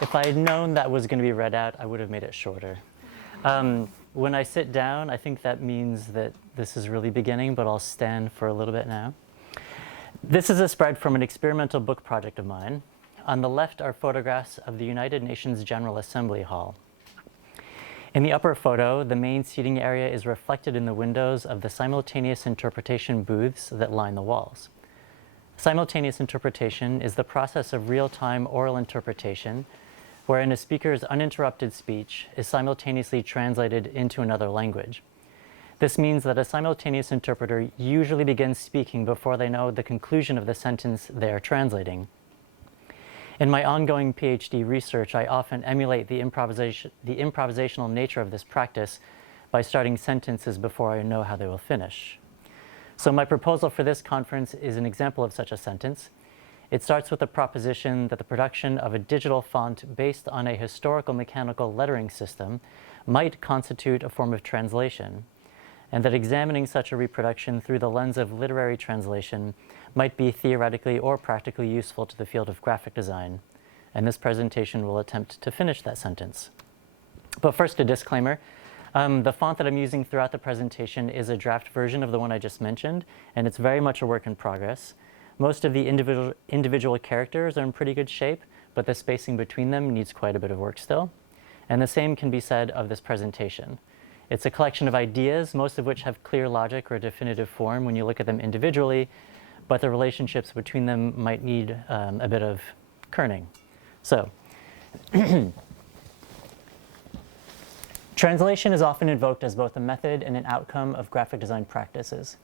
If I had known that was going to be read out, I would have made it shorter. When I sit down, I think that means that this is really beginning, but I'll stand for a little bit now. This is a spread from an experimental book project of mine. On the left are photographs of the United Nations General Assembly Hall. In the upper photo, the main seating area is reflected in the windows of the simultaneous interpretation booths that line the walls. Simultaneous interpretation is the process of real-time oral interpretation wherein a speaker's uninterrupted speech is simultaneously translated into another language. This means that a simultaneous interpreter usually begins speaking before they know the conclusion of the sentence they are translating. In my ongoing PhD research, I often emulate the improvisational nature of this practice by starting sentences before I know how they will finish. So my proposal for this conference is an example of such a sentence. It starts with the proposition that the production of a digital font based on a historical mechanical lettering system might constitute a form of translation, and that examining such a reproduction through the lens of literary translation might be theoretically or practically useful to the field of graphic design. And this presentation will attempt to finish that sentence. But first, a disclaimer. The font that I'm using throughout the presentation is a draft version of the one I just mentioned, and it's very much a work in progress. Most of the individual characters are in pretty good shape, but the spacing between them needs quite a bit of work still. And the same can be said of this presentation. It's a collection of ideas, most of which have clear logic or definitive form when you look at them individually, but the relationships between them might need a bit of kerning. So, translation is often invoked as both a method and an outcome of graphic design practices.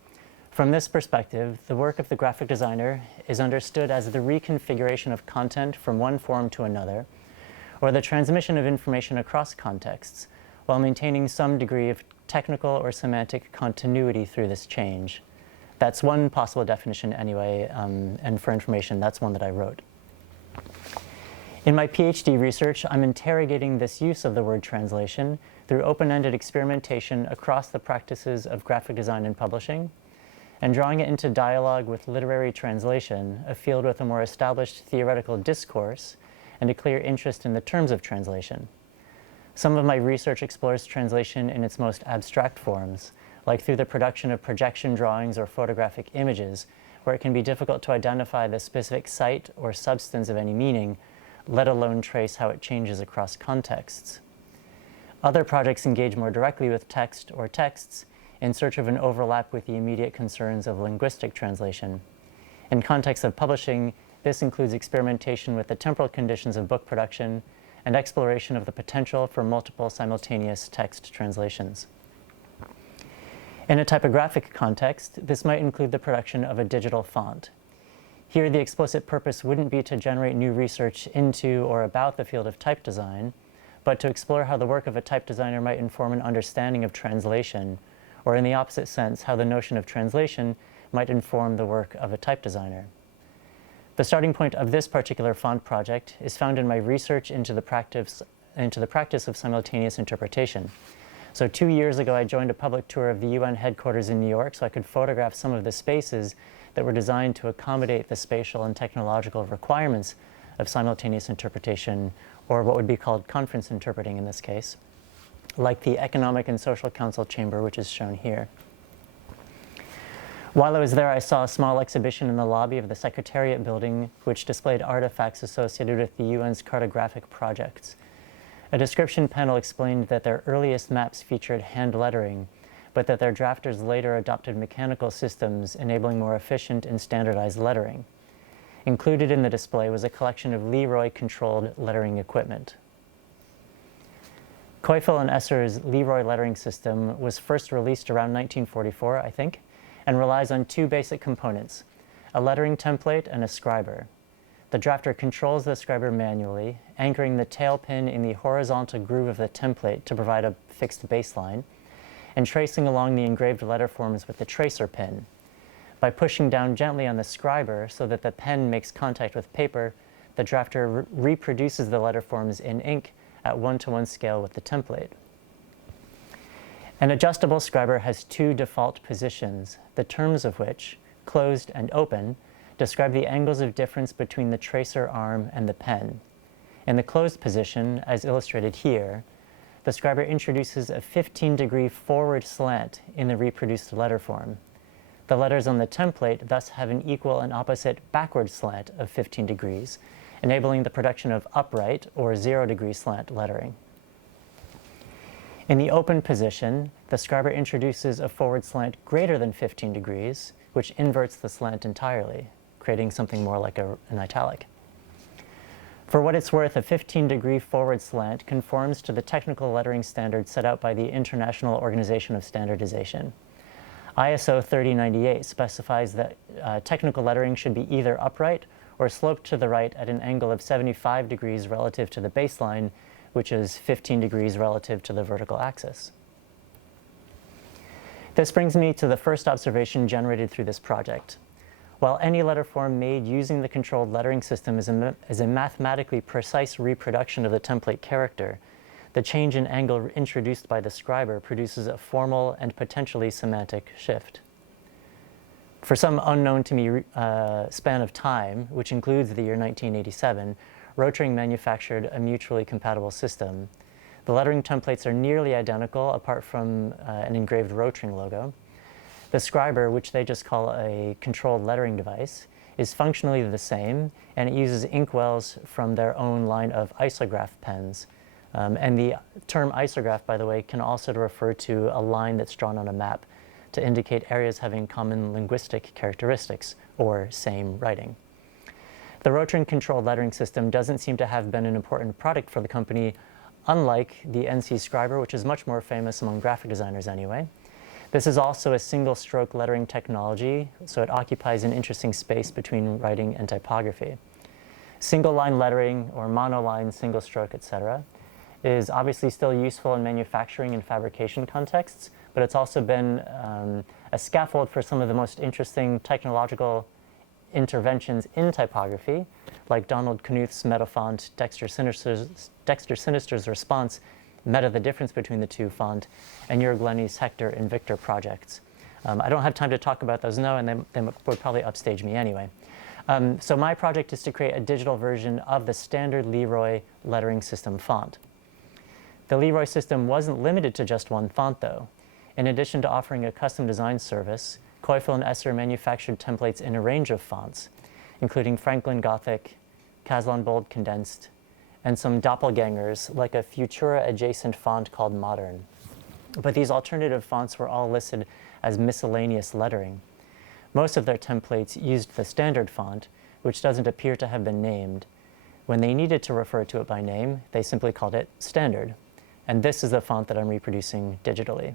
From this perspective, the work of the graphic designer is understood as the reconfiguration of content from one form to another, or the transmission of information across contexts, while maintaining some degree of technical or semantic continuity through this change. That's one possible definition anyway, and for information, that's one that I wrote. In my PhD research, I'm interrogating this use of the word translation through open-ended experimentation across the practices of graphic design and publishing, and drawing it into dialogue with literary translation, a field with a more established theoretical discourse and a clear interest in the terms of translation. Some of my research explores translation in its most abstract forms, like through the production of projection drawings or photographic images, where it can be difficult to identify the specific site or substance of any meaning, let alone trace how it changes across contexts. Other projects engage more directly with text or texts in search of an overlap with the immediate concerns of linguistic translation. In context of publishing, this includes experimentation with the temporal conditions of book production and exploration of the potential for multiple simultaneous text translations. In a typographic context, this might include the production of a digital font. Here, the explicit purpose wouldn't be to generate new research into or about the field of type design, but to explore how the work of a type designer might inform an understanding of translation, or in the opposite sense, how the notion of translation might inform the work of a type designer. The starting point of this particular font project is found in my research into the practice of simultaneous interpretation. So 2 years ago, I joined a public tour of the UN headquarters in New York so I could photograph some of the spaces that were designed to accommodate the spatial and technological requirements of simultaneous interpretation, or what would be called conference interpreting in this case, like the Economic and Social Council chamber, which is shown here. While I was there, I saw a small exhibition in the lobby of the Secretariat building, which displayed artifacts associated with the UN's cartographic projects. A description panel explained that their earliest maps featured hand lettering, but that their drafters later adopted mechanical systems enabling more efficient and standardized lettering. Included in the display was a collection of Leroy-controlled lettering equipment. Koifel and Esser's Leroy lettering system was first released around 1944, I think, and relies on two basic components, a lettering template and a scriber. The drafter controls the scriber manually, anchoring the tail pin in the horizontal groove of the template to provide a fixed baseline, and tracing along the engraved letter forms with the tracer pin. By pushing down gently on the scriber so that the pen makes contact with paper, the drafter reproduces the letter forms in ink at 1-to-1 scale with the template. An adjustable scriber has two default positions, the terms of which, closed and open, describe the angles of difference between the tracer arm and the pen. In the closed position, as illustrated here, the scriber introduces a 15-degree forward slant in the reproduced letter form. The letters on the template thus have an equal and opposite backward slant of 15 degrees, enabling the production of upright or 0-degree slant lettering. In the open position, the scriber introduces a forward slant greater than 15 degrees, which inverts the slant entirely, creating something more like an italic. For what it's worth, a 15-degree forward slant conforms to the technical lettering standard set out by the International Organization of Standardization. ISO 3098 specifies that technical lettering should be either upright or sloped to the right at an angle of 75 degrees relative to the baseline, which is 15 degrees relative to the vertical axis. This brings me to the first observation generated through this project. While any letter form made using the controlled lettering system is a mathematically precise reproduction of the template character, the change in angle introduced by the scriber produces a formal and potentially semantic shift. For some unknown to me span of time, which includes the year 1987, Rotring manufactured a mutually compatible system. The lettering templates are nearly identical apart from an engraved Rotring logo. The scriber, which they just call a controlled lettering device, is functionally the same, and it uses inkwells from their own line of isograph pens. And the term isograph, by the way, can also refer to a line that's drawn on a map to indicate areas having common linguistic characteristics, or same writing. The Rotring controlled lettering system doesn't seem to have been an important product for the company, unlike the NC Scriber, which is much more famous among graphic designers anyway. This is also a single-stroke lettering technology, so it occupies an interesting space between writing and typography. Single-line lettering, or monoline, single-stroke, etc., is obviously still useful in manufacturing and fabrication contexts, but it's also been a scaffold for some of the most interesting technological interventions in typography, like Donald Knuth's Metafont, Dexter Sinister's Response, Meta, the difference between the two font, and Jörg Lenny's Hector and Victor projects. I don't have time to talk about those now, and they would probably upstage me anyway. So my project is to create a digital version of the standard Leroy lettering system font. The Leroy system wasn't limited to just one font, though. In addition to offering a custom design service, Koifel and Esser manufactured templates in a range of fonts, including Franklin Gothic, Caslon Bold Condensed, and some doppelgangers like a Futura-adjacent font called Modern. But these alternative fonts were all listed as miscellaneous lettering. Most of their templates used the standard font, which doesn't appear to have been named. When they needed to refer to it by name, they simply called it Standard. And this is the font that I'm reproducing digitally.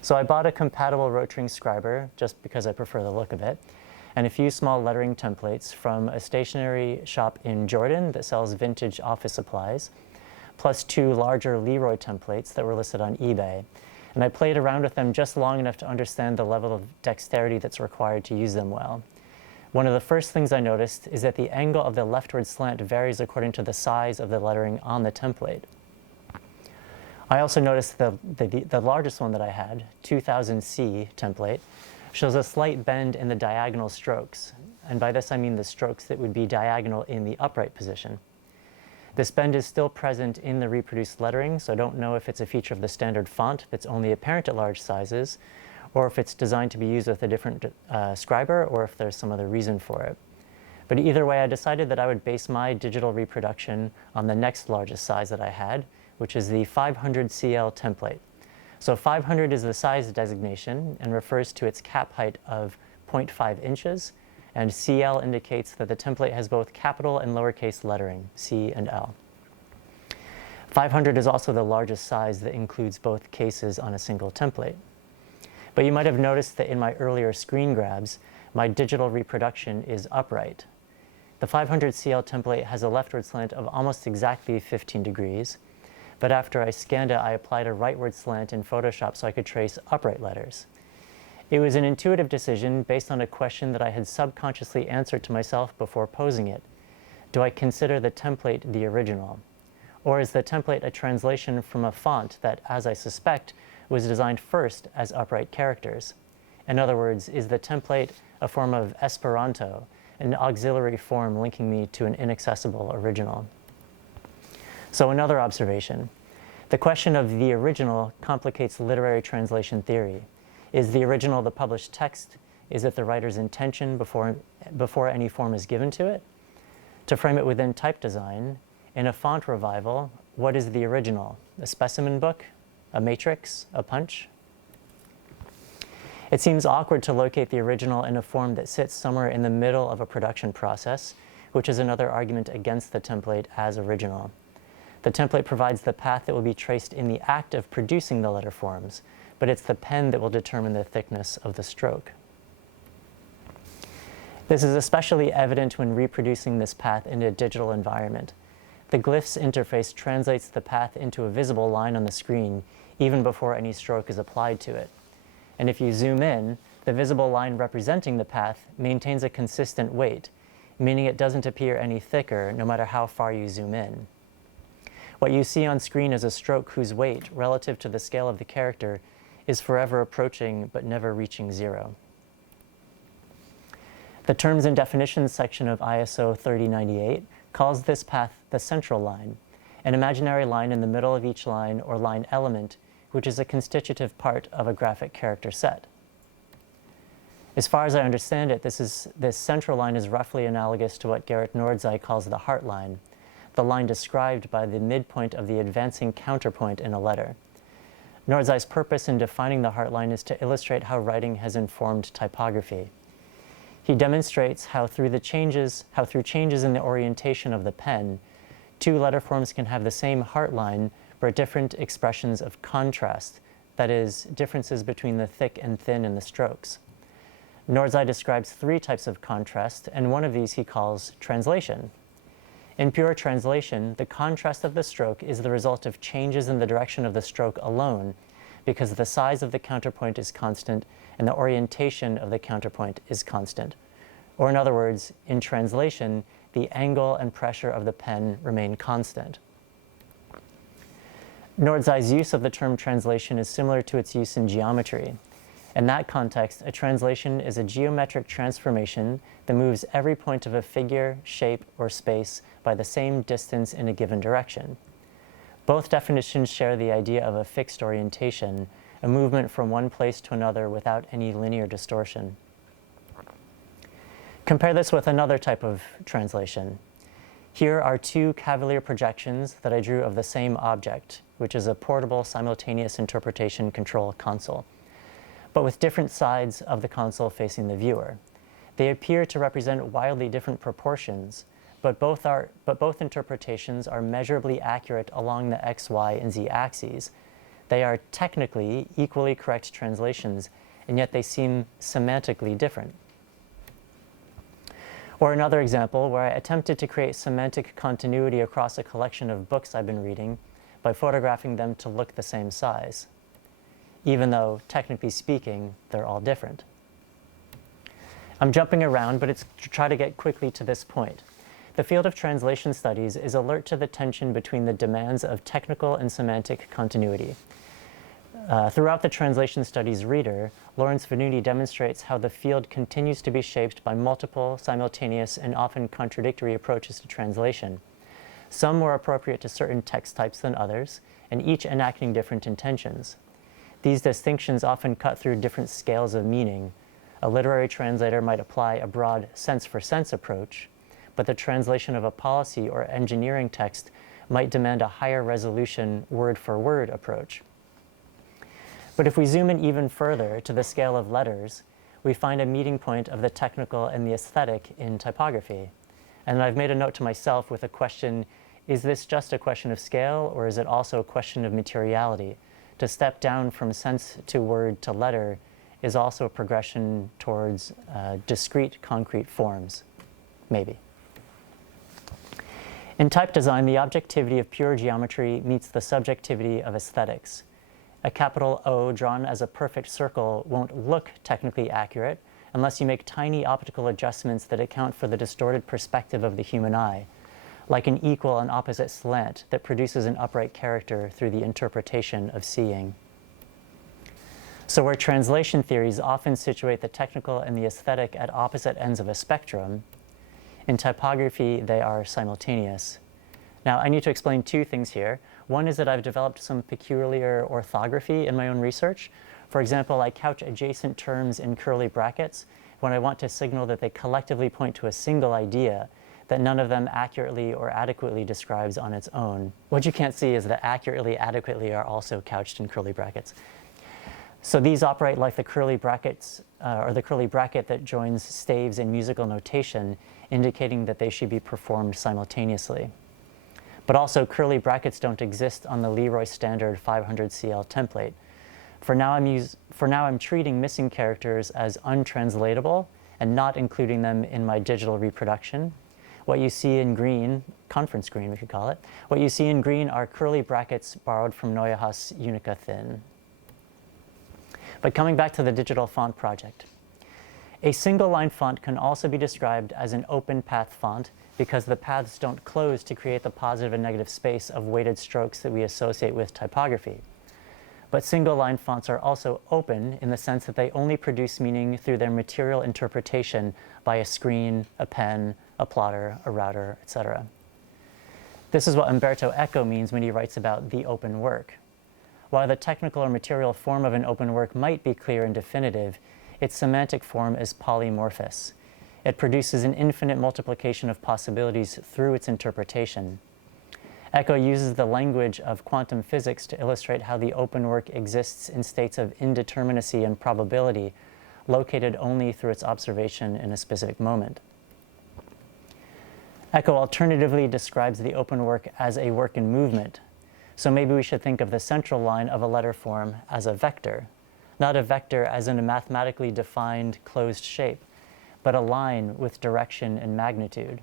So I bought a compatible Rotring scriber, just because I prefer the look of it, and a few small lettering templates from a stationery shop in Jordan that sells vintage office supplies, plus 2 larger Leroy templates that were listed on eBay. And I played around with them just long enough to understand the level of dexterity that's required to use them well. One of the first things I noticed is that the angle of the leftward slant varies according to the size of the lettering on the template. I also noticed the largest one that I had, 2000C template, shows a slight bend in the diagonal strokes. And by this I mean the strokes that would be diagonal in the upright position. This bend is still present in the reproduced lettering, so I don't know if it's a feature of the standard font that's only apparent at large sizes, or if it's designed to be used with a different scriber, or if there's some other reason for it. But either way, I decided that I would base my digital reproduction on the next largest size that I had, which is the 500 CL template. So 500 is the size designation and refers to its cap height of 0.5 inches, and CL indicates that the template has both capital and lowercase lettering, C and L. 500 is also the largest size that includes both cases on a single template. But you might have noticed that in my earlier screen grabs, my digital reproduction is upright. The 500 CL template has a leftward slant of almost exactly 15 degrees, but after I scanned it, I applied a rightward slant in Photoshop so I could trace upright letters. It was an intuitive decision based on a question that I had subconsciously answered to myself before posing it. Do I consider the template the original? Or is the template a translation from a font that, as I suspect, was designed first as upright characters? In other words, is the template a form of Esperanto, an auxiliary form linking me to an inaccessible original? So another observation. The question of the original complicates literary translation theory. Is the original the published text? Is it the writer's intention before any form is given to it? To frame it within type design, in a font revival, what is the original? A specimen book? A matrix? A punch? It seems awkward to locate the original in a form that sits somewhere in the middle of a production process, which is another argument against the template as original. The template provides the path that will be traced in the act of producing the letter forms, but it's the pen that will determine the thickness of the stroke. This is especially evident when reproducing this path in a digital environment. The glyphs interface translates the path into a visible line on the screen, even before any stroke is applied to it. And if you zoom in, the visible line representing the path maintains a consistent weight, meaning it doesn't appear any thicker no matter how far you zoom in. What you see on screen is a stroke whose weight, relative to the scale of the character, is forever approaching but never reaching zero. The Terms and Definitions section of ISO 3098 calls this path the central line, an imaginary line in the middle of each line or line element, which is a constitutive part of a graphic character set. As far as I understand it, this central line is roughly analogous to what Gerrit Nordzij calls the heart line, the line described by the midpoint of the advancing counterpoint in a letter. Nordzij's purpose in defining the heart line is to illustrate how writing has informed typography. He demonstrates how through changes in the orientation of the pen, two letter forms can have the same heart line but different expressions of contrast, that is, differences between the thick and thin in the strokes. Nordzij describes three types of contrast, and one of these he calls translation. In pure translation, the contrast of the stroke is the result of changes in the direction of the stroke alone, because the size of the counterpoint is constant and the orientation of the counterpoint is constant. Or in other words, in translation, the angle and pressure of the pen remain constant. Nordzij's use of the term translation is similar to its use in geometry. In that context, a translation is a geometric transformation that moves every point of a figure, shape, or space by the same distance in a given direction. Both definitions share the idea of a fixed orientation, a movement from one place to another without any linear distortion. Compare this with another type of translation. Here are two cavalier projections that I drew of the same object, which is a portable simultaneous interpretation control console, but with different sides of the console facing the viewer. They appear to represent wildly different proportions, but both interpretations are measurably accurate along the X, Y, and Z axes. They are technically equally correct translations, and yet they seem semantically different. Or another example where I attempted to create semantic continuity across a collection of books I've been reading by photographing them to look the same size, even though, technically speaking, they're all different. I'm jumping around, but it's to try to get quickly to this point. The field of translation studies is alert to the tension between the demands of technical and semantic continuity. Throughout the translation studies reader, Lawrence Venuti demonstrates how the field continues to be shaped by multiple, simultaneous, and often contradictory approaches to translation. Some more appropriate to certain text types than others, and each enacting different intentions. These distinctions often cut through different scales of meaning. A literary translator might apply a broad sense-for-sense approach, but the translation of a policy or engineering text might demand a higher resolution word-for-word approach. But if we zoom in even further to the scale of letters, we find a meeting point of the technical and the aesthetic in typography. And I've made a note to myself with a question, is this just a question of scale, or is it also a question of materiality? To step down from sense to word to letter is also a progression towards discrete, concrete forms, maybe. In type design, the objectivity of pure geometry meets the subjectivity of aesthetics. A capital O drawn as a perfect circle won't look technically accurate unless you make tiny optical adjustments that account for the distorted perspective of the human eye, like an equal and opposite slant that produces an upright character through the interpretation of seeing. So where translation theories often situate the technical and the aesthetic at opposite ends of a spectrum, in typography they are simultaneous. Now, I need to explain two things here. One is that I've developed some peculiar orthography in my own research. For example, I couch adjacent terms in curly brackets when I want to signal that they collectively point to a single idea that none of them accurately or adequately describes on its own. What you can't see is that accurately, adequately are also couched in curly brackets. So these operate like the curly brackets, or the curly bracket that joins staves in musical notation, indicating that they should be performed simultaneously. But also, curly brackets don't exist on the Leroy standard 500 CL template. For now, I'm treating missing characters as untranslatable and not including them in my digital reproduction. What you see in green, conference green we could call it, what you see in green are curly brackets borrowed from Neuhaus Unica Thin. But coming back to the digital font project. A single line font can also be described as an open path font because the paths don't close to create the positive and negative space of weighted strokes that we associate with typography. But single line fonts are also open in the sense that they only produce meaning through their material interpretation by a screen, a pen, a plotter, a router, etc. This is what Umberto Eco means when he writes about the open work. While the technical or material form of an open work might be clear and definitive, its semantic form is polymorphous. It produces an infinite multiplication of possibilities through its interpretation. Eco uses the language of quantum physics to illustrate how the open work exists in states of indeterminacy and probability, located only through its observation in a specific moment. Eco alternatively describes the open work as a work in movement. So maybe we should think of the central line of a letter form as a vector, not a vector as in a mathematically defined closed shape, but a line with direction and magnitude.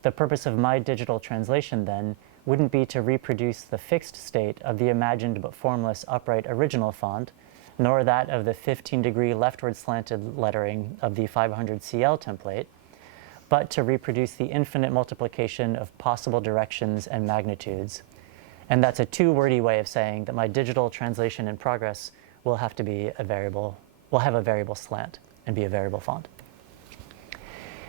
The purpose of my digital translation, then, wouldn't be to reproduce the fixed state of the imagined but formless upright original font, nor that of the 15-degree leftward slanted lettering of the 500 CL template, but to reproduce the infinite multiplication of possible directions and magnitudes. And that's a too-wordy way of saying that my digital translation in progress will have to be a variable, will have a variable slant and be a variable font.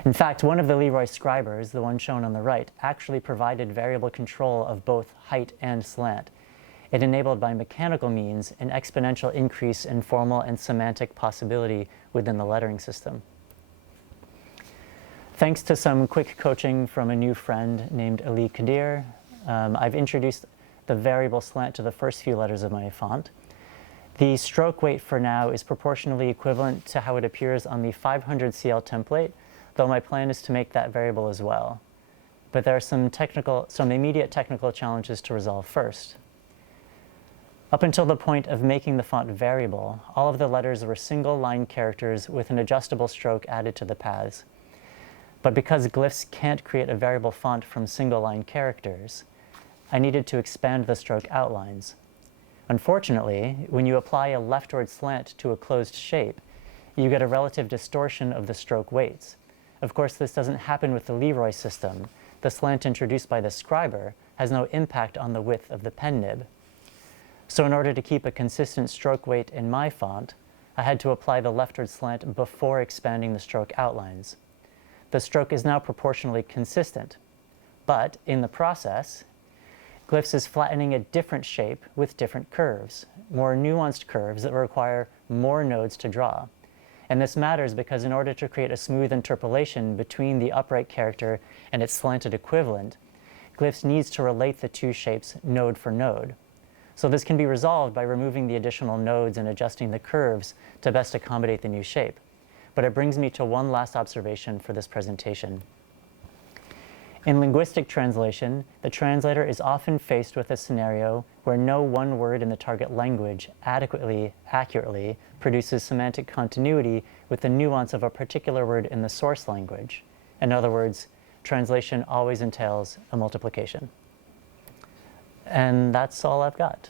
In fact, one of the Leroy scribers, the one shown on the right, actually provided variable control of both height and slant. It enabled by mechanical means an exponential increase in formal and semantic possibility within the lettering system. Thanks to some quick coaching from a new friend named Ali Kadir, I've introduced the variable slant to the first few letters of my font. The stroke weight for now is proportionally equivalent to how it appears on the 500 CL template, though my plan is to make that variable as well. But there are some immediate technical challenges to resolve first. Up until the point of making the font variable, all of the letters were single line characters with an adjustable stroke added to the paths. But because glyphs can't create a variable font from single line characters, I needed to expand the stroke outlines. Unfortunately, when you apply a leftward slant to a closed shape, you get a relative distortion of the stroke weights. Of course, this doesn't happen with the Leroy system. The slant introduced by the scriber has no impact on the width of the pen nib. So in order to keep a consistent stroke weight in my font, I had to apply the leftward slant before expanding the stroke outlines. The stroke is now proportionally consistent, but in the process, glyphs is flattening a different shape with different curves, more nuanced curves that require more nodes to draw. And this matters because in order to create a smooth interpolation between the upright character and its slanted equivalent, glyphs needs to relate the two shapes node for node. So this can be resolved by removing the additional nodes and adjusting the curves to best accommodate the new shape. But it brings me to one last observation for this presentation. In linguistic translation, the translator is often faced with a scenario where no one word in the target language adequately, accurately produces semantic continuity with the nuance of a particular word in the source language. In other words, translation always entails a multiplication. And that's all I've got.